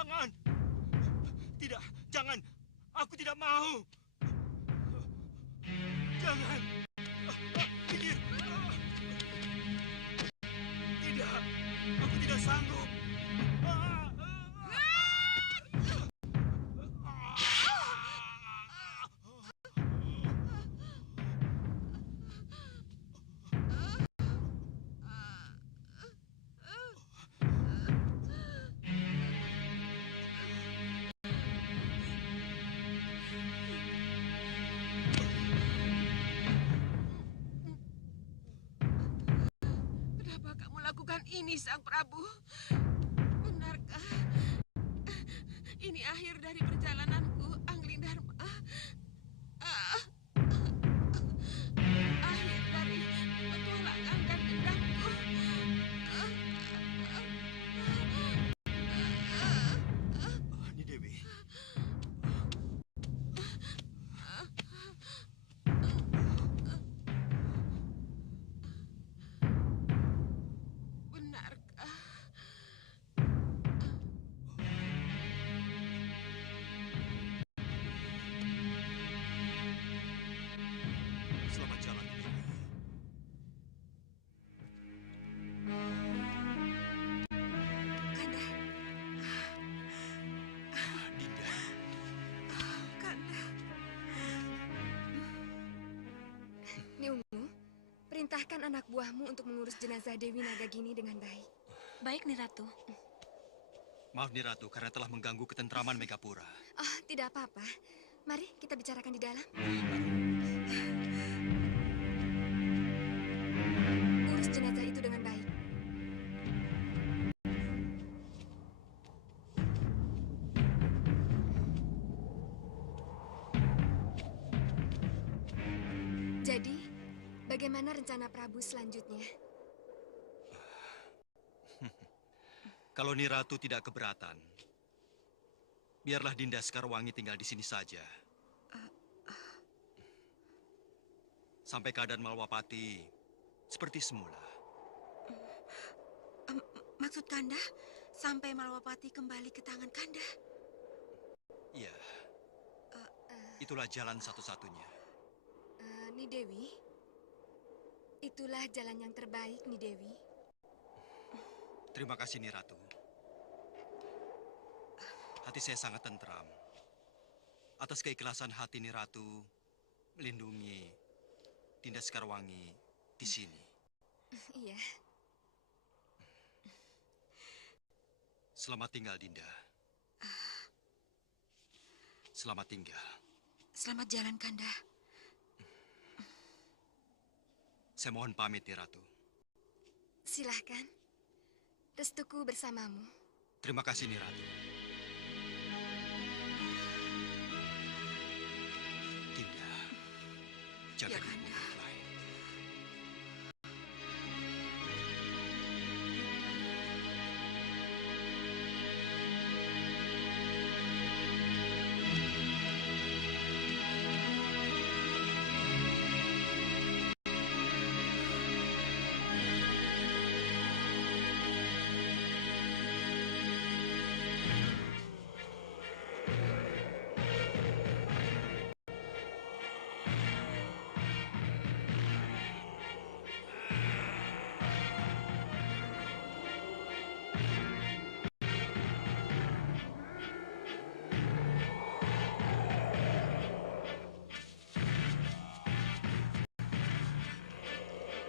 Jangan. Tidak, jangan. Aku tidak mau. Jangan. Minggir. Tidak. Aku tidak sanggup. Kenapa kamu lakukan ini, Sang Prabu? Benarkah ini akhir dari perjalananku, Anglingdarma? Akhir dari petualangan dan dendamku. Ni Dewi. Benarkah? Selamat jalan, Ni Dewi. Kanda, Dinda. Kanda. Niungu, perintahkan anak buahmu untuk mengurus jenazah Dewi Nagagini dengan baik. Baik, Ni Ratu. Maaf, Ni Ratu, karena telah mengganggu ketentraman Megapura. Oh, tidak apa-apa. Mari kita bicarakan di dalam. Urus jenazah itu dengan baik. Jadi, bagaimana rencana Prabu selanjutnya? Kalau Ni Ratu tidak keberatan, biarlah Dinda Sekarwangi tinggal di sini saja. Sampai keadaan Malwapati seperti semula. Maksud Kanda, sampai Malwapati kembali ke tangan Kanda. Iya, itulah jalan satu-satunya. Ni Dewi, itulah jalan yang terbaik, Ni Dewi. Terima kasih, Ni Ratu. Hati saya sangat tentram atas keikhlasan hati Ni Ratu melindungi Dinda Sekarwangi di sini. Iya. Selamat tinggal, Dinda. Selamat tinggal. Selamat jalan, Kanda. Saya mohon pamit, Ni Ratu. Silahkan. Restuku bersamamu. Terima kasih, Ni Ratu. Dinda, jaga Ya, diri Kanda. baik-baik.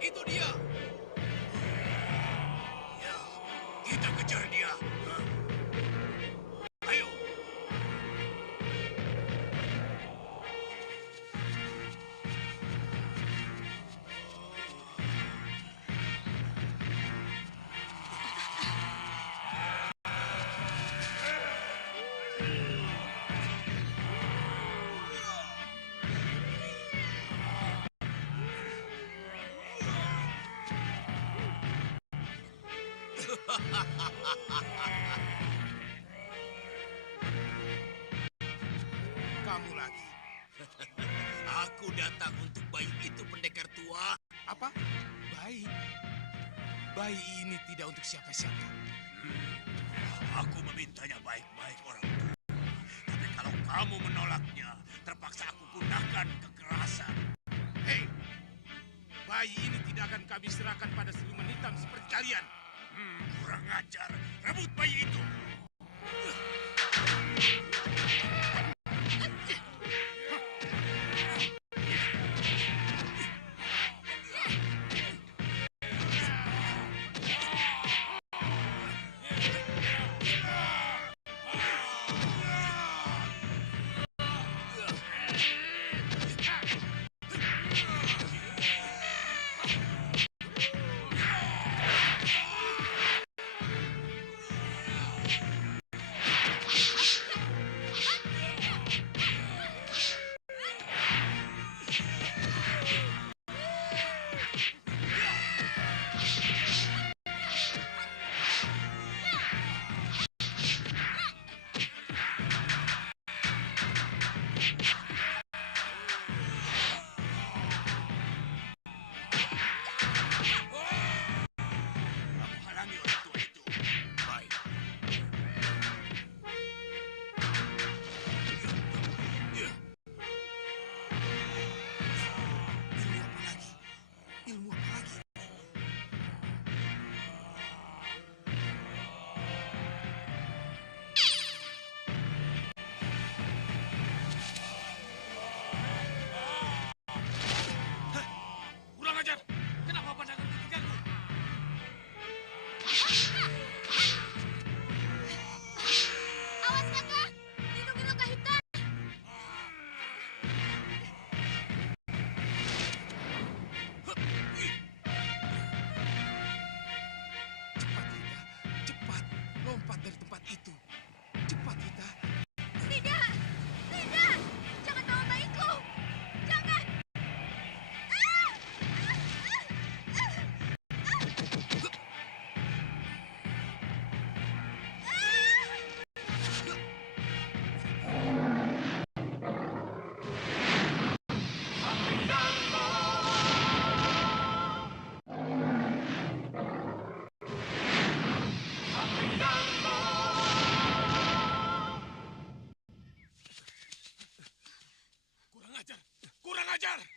Itu dia. Ya, kita kejar dia. Ayo. Kamu lagi. Aku datang untuk bayi itu, pendekar tua. Apa? Baik. bayi ini tidak untuk siapa-siapa. Aku memintanya baik-baik orang tua. Tapi kalau kamu menolaknya, terpaksa aku gunakan kekerasan. Hei, bayi ini tidak akan kami serahkan pada siluman hitam seperti kalian. Kurang ajar, rebut bayi itu.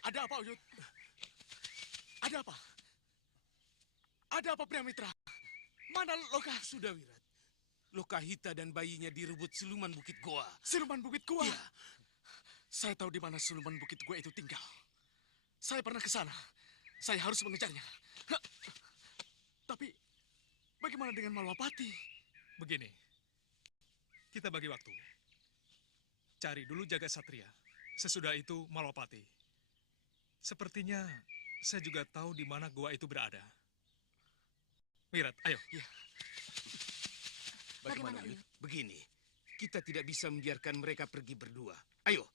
Ada apa, Uyut? Ada apa? Ada apa, Priamitra? Mana Loka? Sudah, Wirat. Lokahita dan bayinya direbut siluman Bukit Goa. Siluman Bukit Gua? Iya. Saya tahu di mana siluman Bukit Gua itu tinggal. Saya pernah ke sana. Saya harus mengejarnya. Hah. Tapi, bagaimana dengan Malwapati? Begini, kita bagi waktu. Cari dulu Jaga Satria. Sesudah itu Malwapati. Sepertinya saya juga tahu di mana gua itu berada. Wirat, ayo. Ya. Bagaimana, Uyut? Begini, kita tidak bisa membiarkan mereka pergi berdua. Ayo.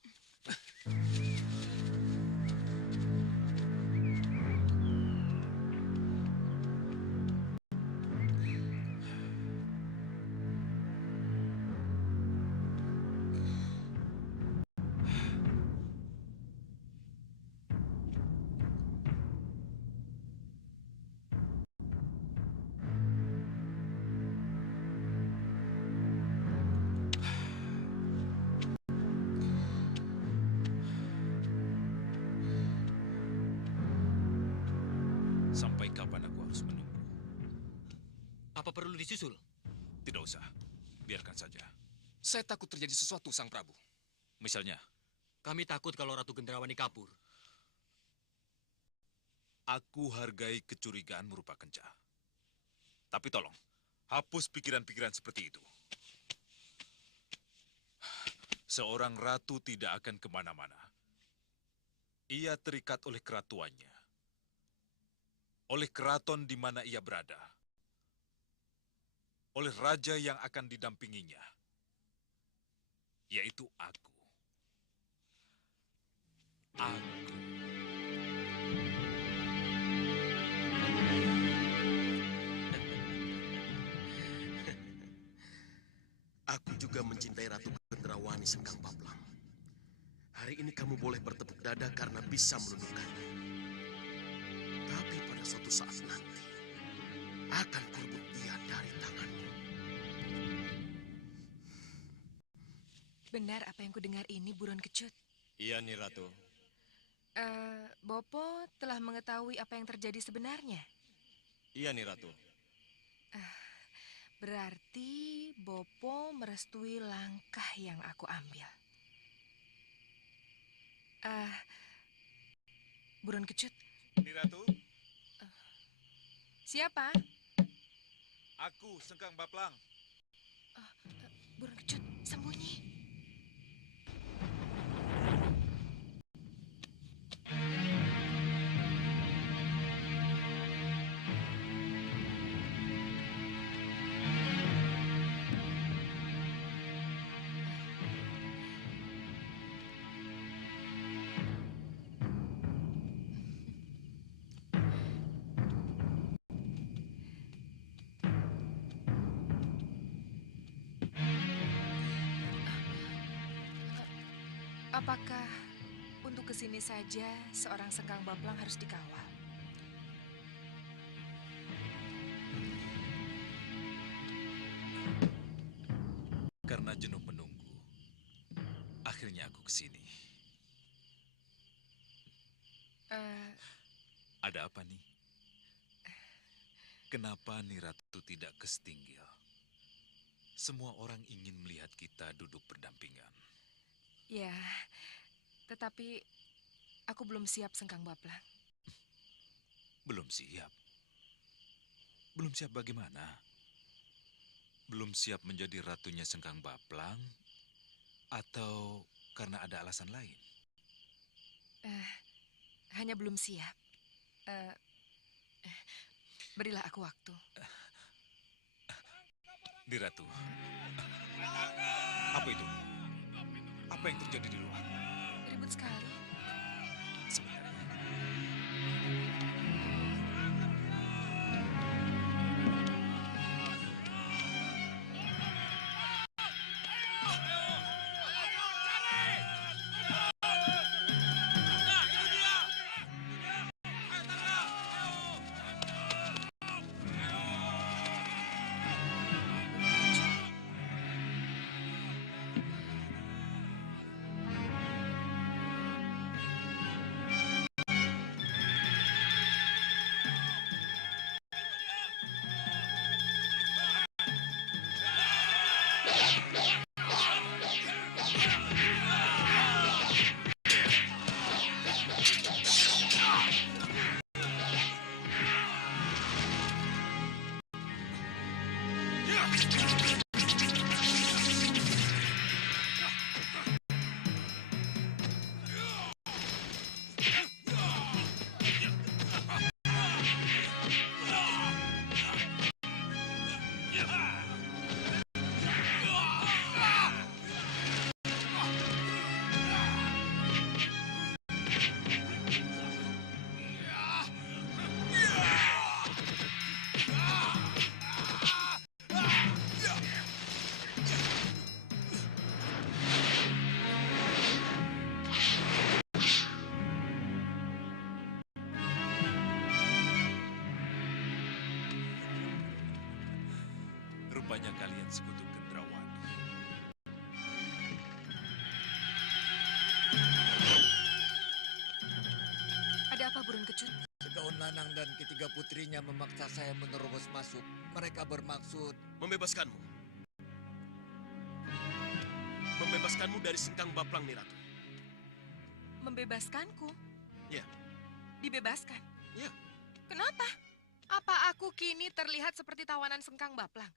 Sampai kapan aku harus menunggu? Apa perlu disusul? Tidak usah, biarkan saja. Saya takut terjadi sesuatu, Sang Prabu. Misalnya, Kami takut kalau Ratu Gendrawani kabur. aku hargai kecurigaan merupakan Kencah. Tapi tolong, hapus pikiran-pikiran seperti itu. Seorang ratu tidak akan kemana-mana. Ia terikat oleh keratuannya. Oleh keraton di mana ia berada. Oleh raja yang akan didampinginya. Yaitu aku. Aku. Aku juga mencintai Ratu Gendrawani Sengkang Paplang. Hari ini kamu boleh bertepuk dada karena bisa menundukkannya. Tapi pada suatu saat nanti, akan kurebut dia dari tanganmu. Benar apa yang kudengar ini, Buron Kecut? Iya, Ni Ratu. Bopo telah mengetahui apa yang terjadi sebenarnya. Iya, Ni Ratu. Berarti Bopo merestui langkah yang aku ambil. Buron Kecut, Ni Ratu, siapa? aku Sengkang Baplang. Buron Kecut, sembunyi. Apakah untuk kesini saja seorang Sengkang Baplang harus dikawal? Karena jenuh menunggu, akhirnya aku ke sini. Ada apa nih? Kenapa Ni Ratu tidak ke Setinggil? Semua orang ingin melihat kita duduk berdampingan. Ya, tetapi aku belum siap, Sengkang Baplang. Belum siap. Belum siap bagaimana? Belum siap menjadi ratunya Sengkang Baplang? Atau karena ada alasan lain? Hanya belum siap. Berilah aku waktu. Ni Ratu, apa itu? Apa yang terjadi di luar? Ribut sekali. Sebentar. Rupanya kalian sekutu Gendrawani. Ada apa, Buron Kecut? Segaun Lanang dan ketiga putrinya memaksa saya menerobos masuk. Mereka bermaksud Membebaskanmu. Membebaskanmu dari Sengkang Baplang, Ni Ratu. Membebaskanku? Ya. Dibebaskan? Ya. Kenapa? Apa aku kini terlihat seperti tawanan Sengkang Baplang?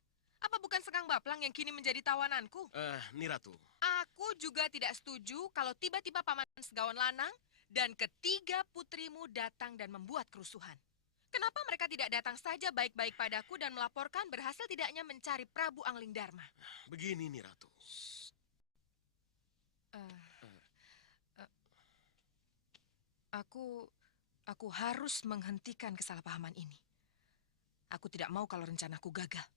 Apa bukan Sengkang Baplang yang kini menjadi tawananku? Ni Ratu. Aku juga tidak setuju kalau tiba-tiba Paman Segawan Lanang dan ketiga putrimu datang dan membuat kerusuhan. Kenapa mereka tidak datang saja baik-baik padaku dan melaporkan berhasil tidaknya mencari Prabu Anglingdarma? Begini, Ni Ratu. Aku harus menghentikan kesalahpahaman ini. Aku tidak mau kalau rencanaku gagal.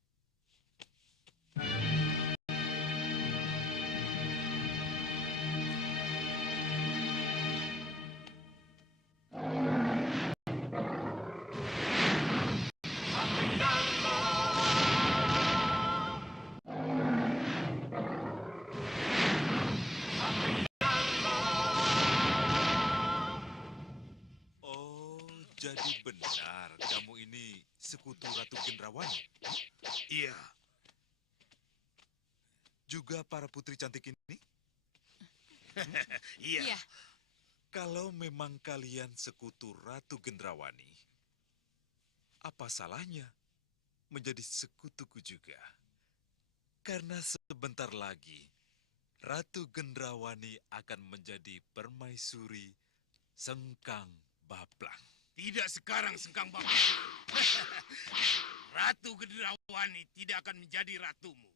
Ratu Gendrawani. Iya, Juga para putri cantik ini? iya. Iya. Kalau memang kalian sekutu Ratu Gendrawani, apa salahnya menjadi sekutuku juga? Karena sebentar lagi Ratu Gendrawani akan menjadi permaisuri Sengkang Baplang. Tidak sekarang, Sengkang Bapak. Ratu Gendrawani tidak akan menjadi ratumu.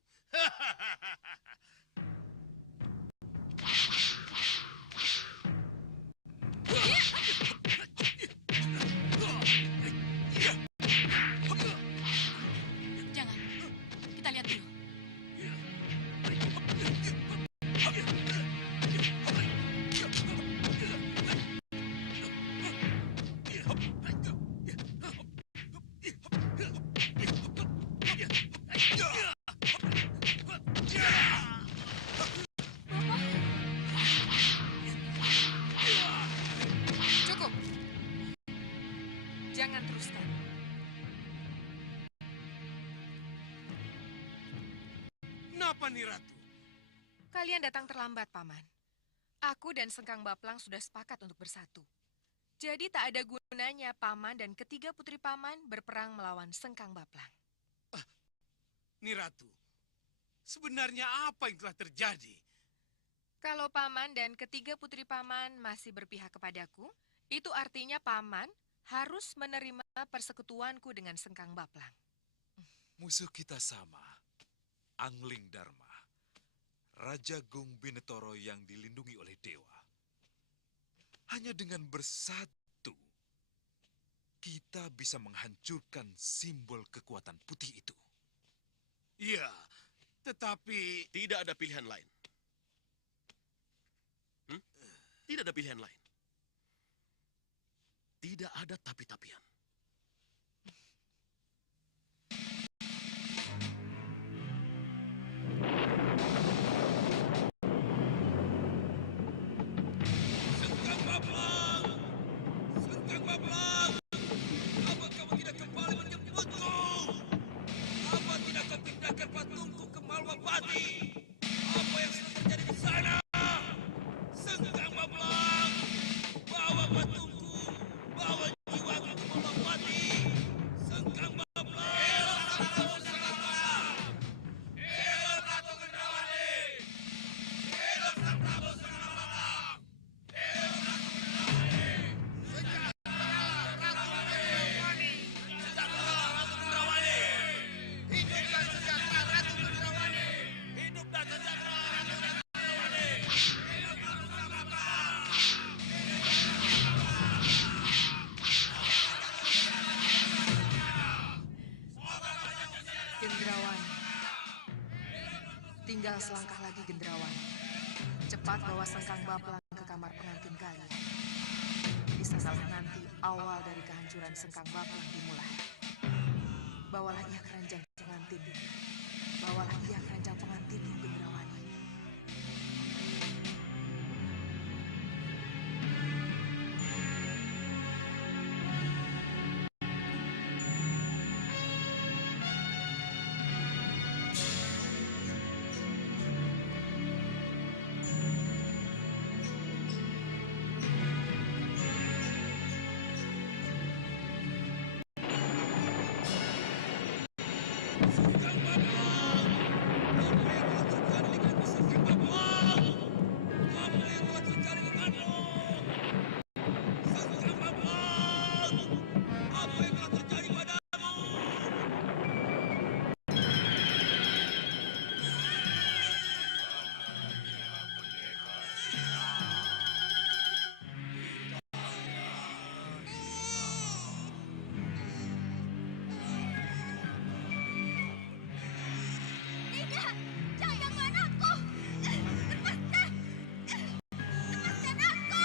Jangan. Kita lihat dulu. Cukup. Jangan teruskan. Kenapa nih, Ratu? Kalian datang terlambat, Paman. Aku dan Sengkang Baplang sudah sepakat untuk bersatu. Jadi tak ada gunanya Paman dan ketiga putri Paman berperang melawan Sengkang Baplang. Nih, Ratu. Sebenarnya apa yang telah terjadi? Kalau Paman dan ketiga putri Paman masih berpihak kepadaku, itu artinya Paman harus menerima persekutuanku dengan Sengkang Baplang. Musuh kita sama, Angling Dharma, Raja Gung Binetoro yang dilindungi oleh dewa. Hanya dengan bersatu, kita bisa menghancurkan simbol kekuatan putih itu. Iya, tetapi Tidak ada pilihan lain. Tidak ada pilihan lain. Tidak ada tapi-tapian. Sengkang Baplang! Sengkang Baplang! Apa kamu tidak kembali menjemputku? Apa tidak kau pindahkan patungku ke Malwapati? Apa yang sedang terjadi di sana? Sengkang Baplang! Bawa patungku! Bawa jiwaku ke Malwapati! Sengkang Baplang! Hidup Ratu Gendrawani! Hidup Sang Prabu Sengkang Baplang! Gendrawani. Tinggal selangkah lagi Gendrawani. Cepat bawa Sengkang Baplang ke kamar pengantin kalian. Bisa salah nanti awal dari kehancuran Sengkang Baplang dimulai. Bawalah ia keranjang pengantin. Bawalah ia keranjang pengantin Gendrawani. Tidak! Jangan aku! Lepaskan! Lepaskan aku!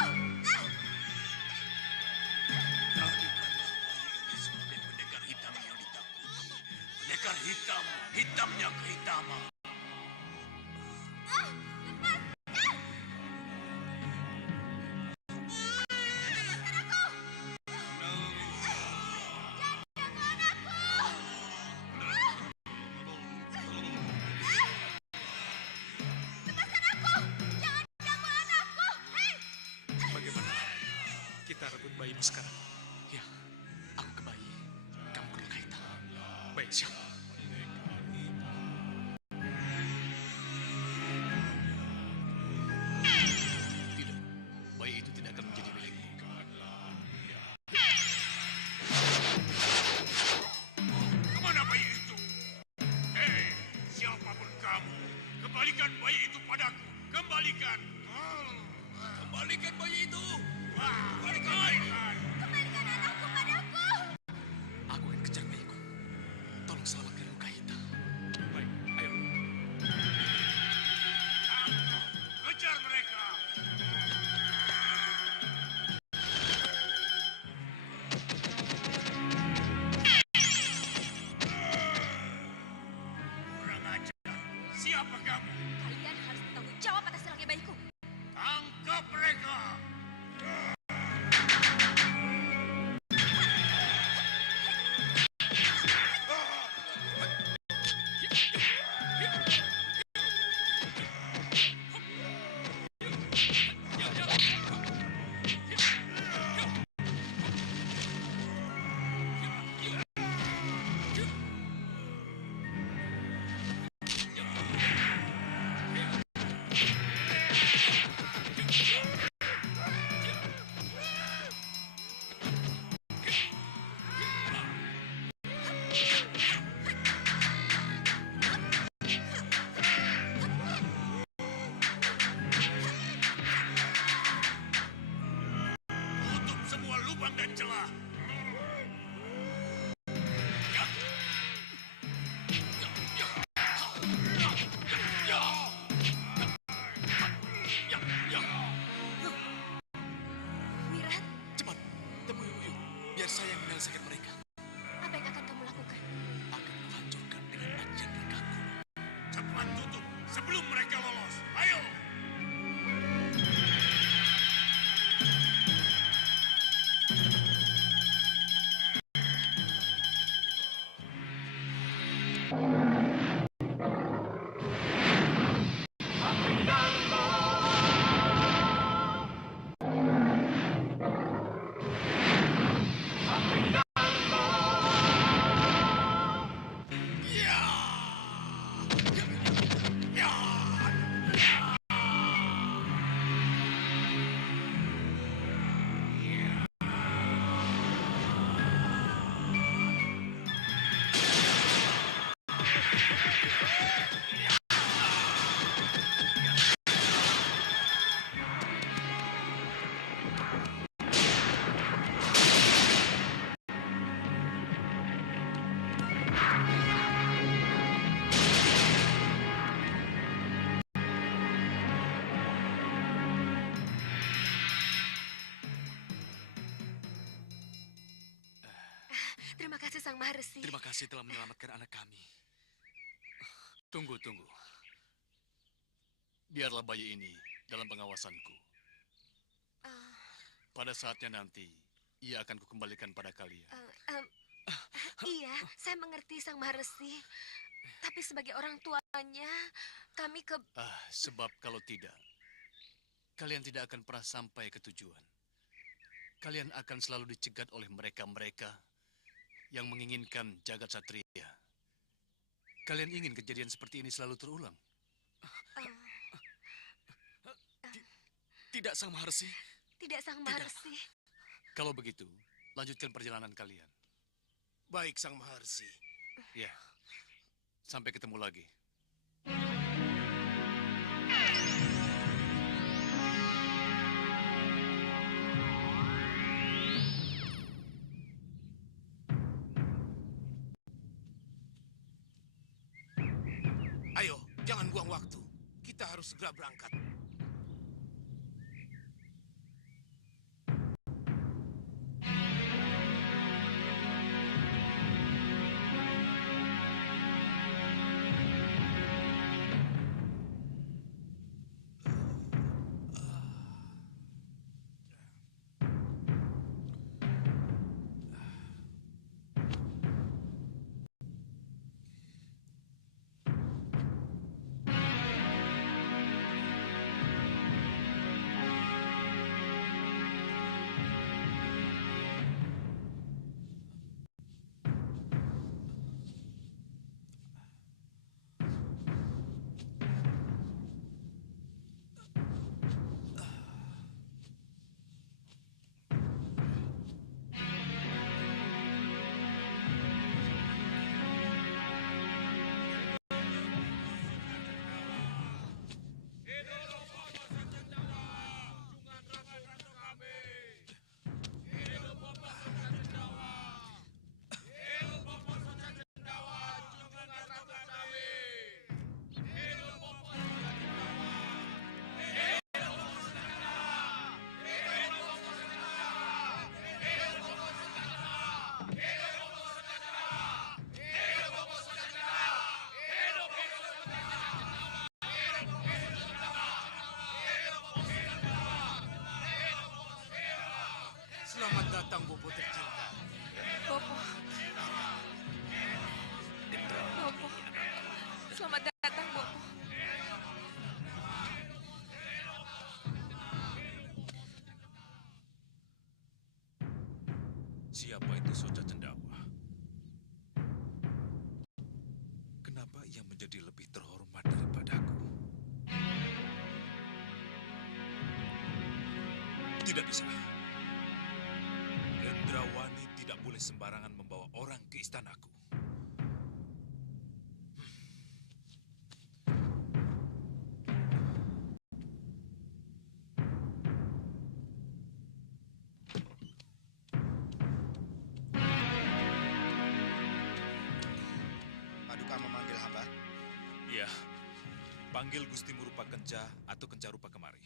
Sebagai pendekar hitam yang ditakuti. Pendekar hitam, hitamnya kehitaman. bayimu sekarang? Ya, aku ke bayi. Kamu ke Kaita. Baik, siap. Tidak, bayi itu tidak akan menjadi milikmu. Kemana bayi itu? Hei, siapapun kamu, kembalikan bayi itu padaku. Kembalikan. Kembalikan bayi itu. Kembalikan. Kembalikan anakku padaku. Aku akan kejar bayiku. Tolong selamatkan Kaita. Baik, ayo. Kejar mereka. Kurang ajar. Siapa kamu? Kalian harus bertanggung jawab atas hilangnya bayiku. Tangkap mereka. Tutup semua lubang dan celah. Wirat, Cepat, temui Uyu. Biar saya yang menyelesaikan mereka. apa yang akan kamu lakukan? Akan menghancurkan dengan ajian merekaku. Cepat tutup sebelum mereka lolos. Ayo. Terima kasih Sang Maharesi. Terima kasih telah menyelamatkan anak kami. Tunggu. Biarlah bayi ini dalam pengawasanku. Pada saatnya nanti, ia akan kukembalikan pada kalian. Iya, saya mengerti Sang Maharesi. Tapi sebagai orang tuanya, kami Sebab kalau tidak, kalian tidak akan pernah sampai ke tujuan. Kalian akan selalu dicegat oleh mereka-mereka yang menginginkan jagat satria. Kalian ingin kejadian seperti ini selalu terulang? Tidak, Sang Maharesi. tidak Sang Maharesi. Kalau begitu, lanjutkan perjalanan kalian. Baik, Sang Maharsi. Ya, sampai ketemu lagi. Ayo, jangan buang waktu. Kita harus segera berangkat. siapa itu Soca Cendawa? Kenapa ia menjadi lebih terhormat daripadaku? Tidak bisa. Gendrawani tidak boleh sembarangan membawa orang ke istanaku. Paduka memanggil hamba. Iya. Panggil Gusti Murupa Kenca atau Kenca Rupa kemari.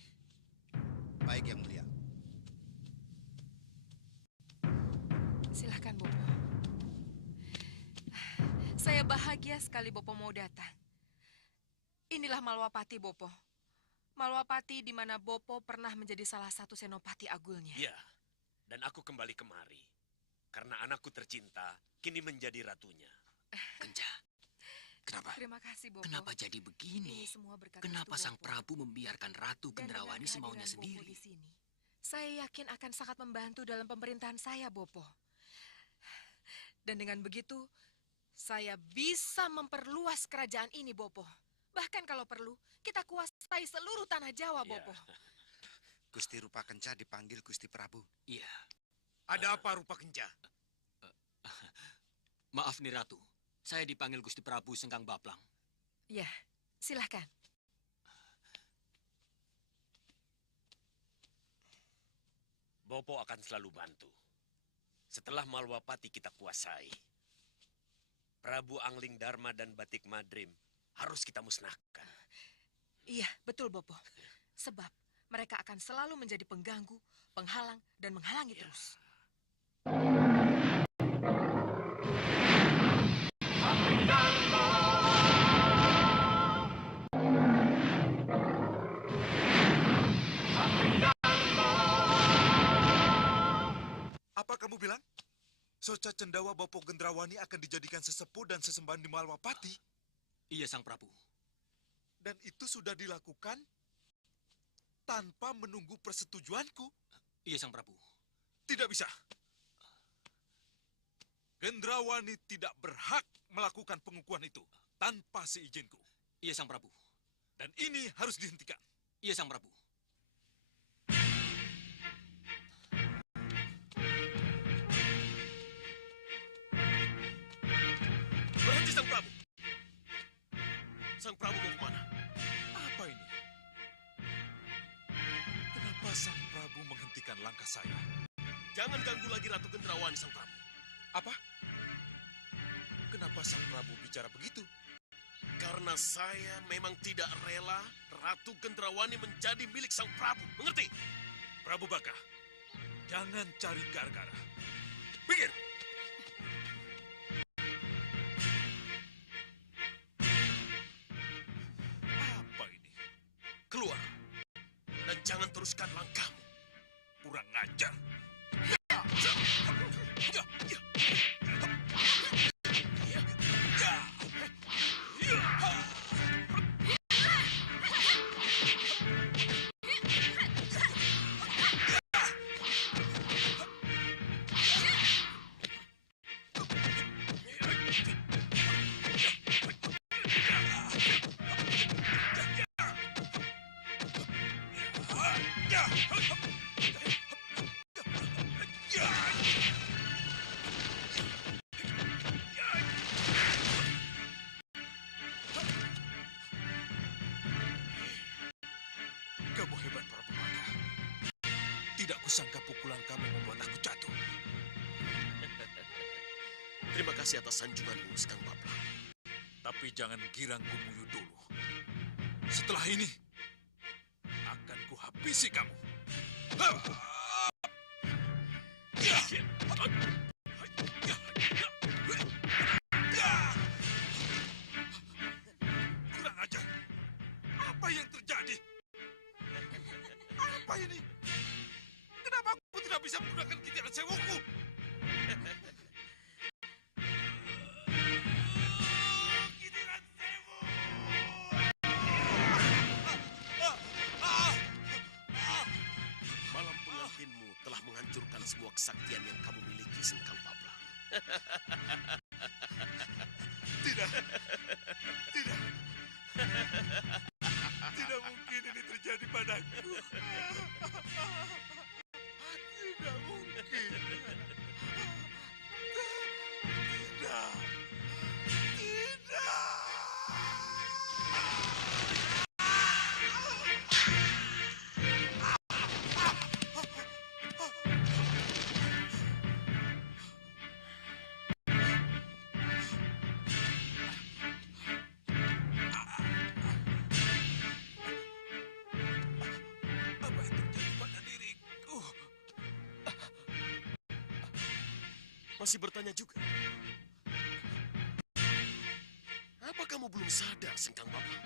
Baik, Yang Mulia. Silahkan, Bopo. Saya bahagia sekali Bopo mau datang. Inilah Malwapati, Bopo. Malwapati di mana Bopo pernah menjadi salah satu senopati agulnya. Iya, dan aku kembali kemari. Karena anakku tercinta kini menjadi ratunya. Kenca, kenapa? Terima kasih, Bopo. Kenapa jadi begini? Ini semua berkat Kenapa Restu sang Bopo. Prabu membiarkan Ratu Dan dengan Gendrawani semaunya kehadiran Bopo sendiri? di sini, saya yakin akan sangat membantu dalam pemerintahan saya, Bopo. Dan dengan begitu, saya bisa memperluas kerajaan ini, Bopo. Bahkan kalau perlu, kita kuasai seluruh tanah Jawa, Iya. Bopo. Gusti Rupa Kenca dipanggil Gusti Prabu. Iya. Ada apa Rupa Kenca? Maaf nih Ratu, saya dipanggil Gusti Prabu Sengkang Baplang. Ya, silahkan. Bopo akan selalu bantu. Setelah Malwapati kita kuasai, Prabu Angling Dharma dan Batik Madrim harus kita musnahkan. Iya, betul, Bopo. Sebab mereka akan selalu menjadi pengganggu, penghalang, dan menghalangi terus. Apa kamu bilang? Soca Cendawa Bopo Gendrawani akan dijadikan sesepuh dan sesembahan di Malwapati? Iya, Sang Prabu. Dan itu sudah dilakukan tanpa menunggu persetujuanku? Iya, Sang Prabu. Tidak bisa. Gendrawani tidak berhak melakukan pengukuhan itu tanpa seizinku. Iya, Sang Prabu. Dan ini harus dihentikan. Iya, Sang Prabu. Berhenti Sang Prabu! Sang Prabu mau kemana? Apa ini? Kenapa Sang Prabu menghentikan langkah saya? Jangan ganggu lagi Ratu Gendrawani, Sang Prabu. Apa? Kenapa Sang Prabu bicara begitu? Karena saya memang tidak rela Ratu Gendrawani menjadi milik Sang Prabu. Mengerti? Prabu Baka, jangan cari gara-gara. Pikir! Apa ini? Keluar. Dan jangan teruskan langkahmu. Kurang ngajar. Kamu hebat, Prabu Baka. Tidak kusangka pukulan kamu membuat aku jatuh. Terima kasih atas sanjunganmu, Sekang Baplang. Tapi jangan girang gumuyu dulu. Setelah ini, akan kuhabisi kamu. Kurang ajar. Apa yang terjadi? Apa ini? Kenapa aku tidak bisa menggunakan kitiran sewoku? Kitiran sewu! Malam pengantinmu telah menghancurkan semua kesaktian yang kamu miliki, Sengkang Tidak. Tidak. Tidak mungkin ini terjadi padaku. Tidak mungkin. Tidak. Tidak. Apa yang terjadi pada diriku? Masih bertanya juga? Apa kamu belum sadar, Sengkang Bapak?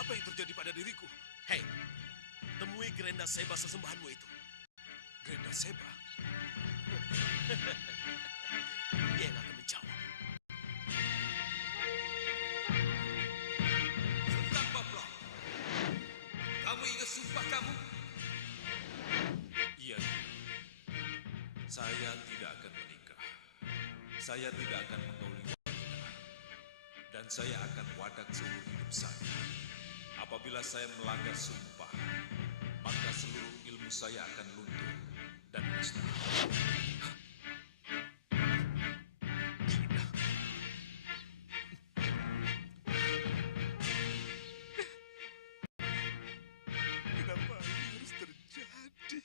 Apa yang terjadi pada diriku? Hei, temui Grenda Seba sesembahanmu itu. Grenda Seba? Dia yang akan menjawab. Sengkang Baplong, kamu ingat sumpah kamu? Iya, saya tidak akan menikah. Saya tidak akan menggauli wanita. Dan saya akan wadak seumur hidup saya. Apabila saya melanggar sumpah, maka seluruh ilmu saya akan luntur dan musnah. Kenapa ini harus terjadi?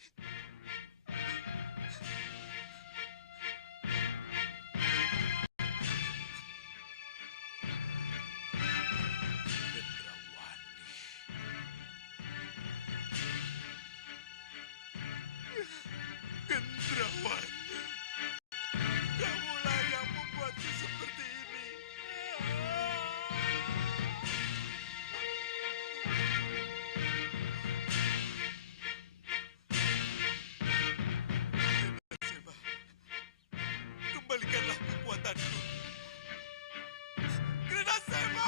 Gendrawani, kamulah yang membuatku seperti ini. Grenda Seba, kembalikanlah kekuatanku. Grenda Seba,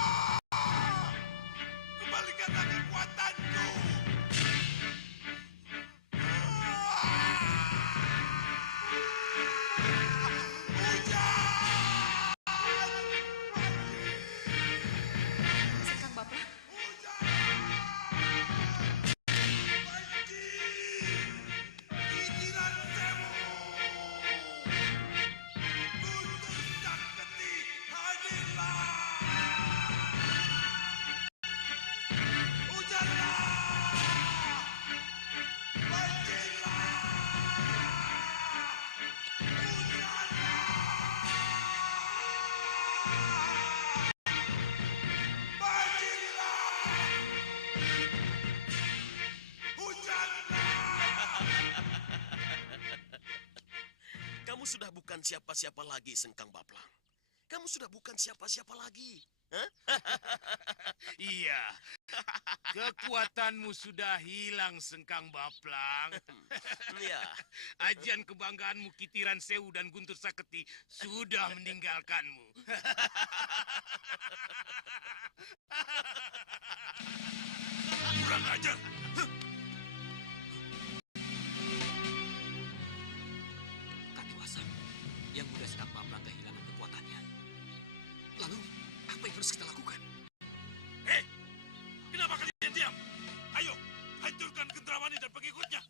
kembalikanlah kekuatanku. Sengkang Bapla, Kamu sudah bukan siapa-siapa lagi, Sengkang Baplang. Kamu sudah bukan siapa-siapa lagi. Hah? Iya, kekuatanmu sudah hilang, Sengkang Baplang. Iya. Ajian kebanggaanmu Kitiran Sewu dan Guntur Saketi sudah meninggalkanmu. Kurang ajar. Kadiwasa, yang muda Sengkang Baplang kehilangan kekuatannya. Lalu, apa yang harus kita lakukan? Hei, kenapa kalian diam? Ayo, hancurkan Gendrawani dan pengikutnya.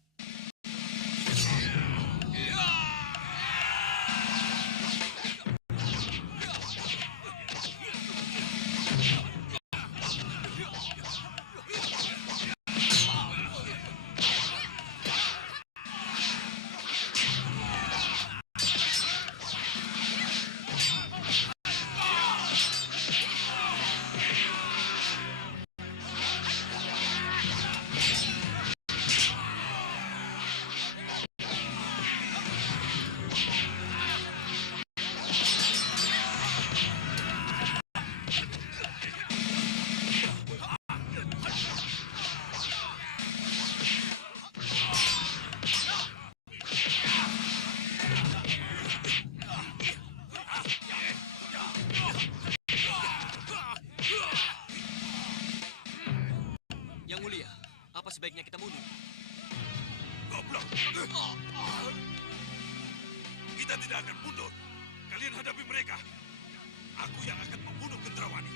tidak akan mundur. Kalian hadapi mereka. Aku yang akan membunuh Kendrawani.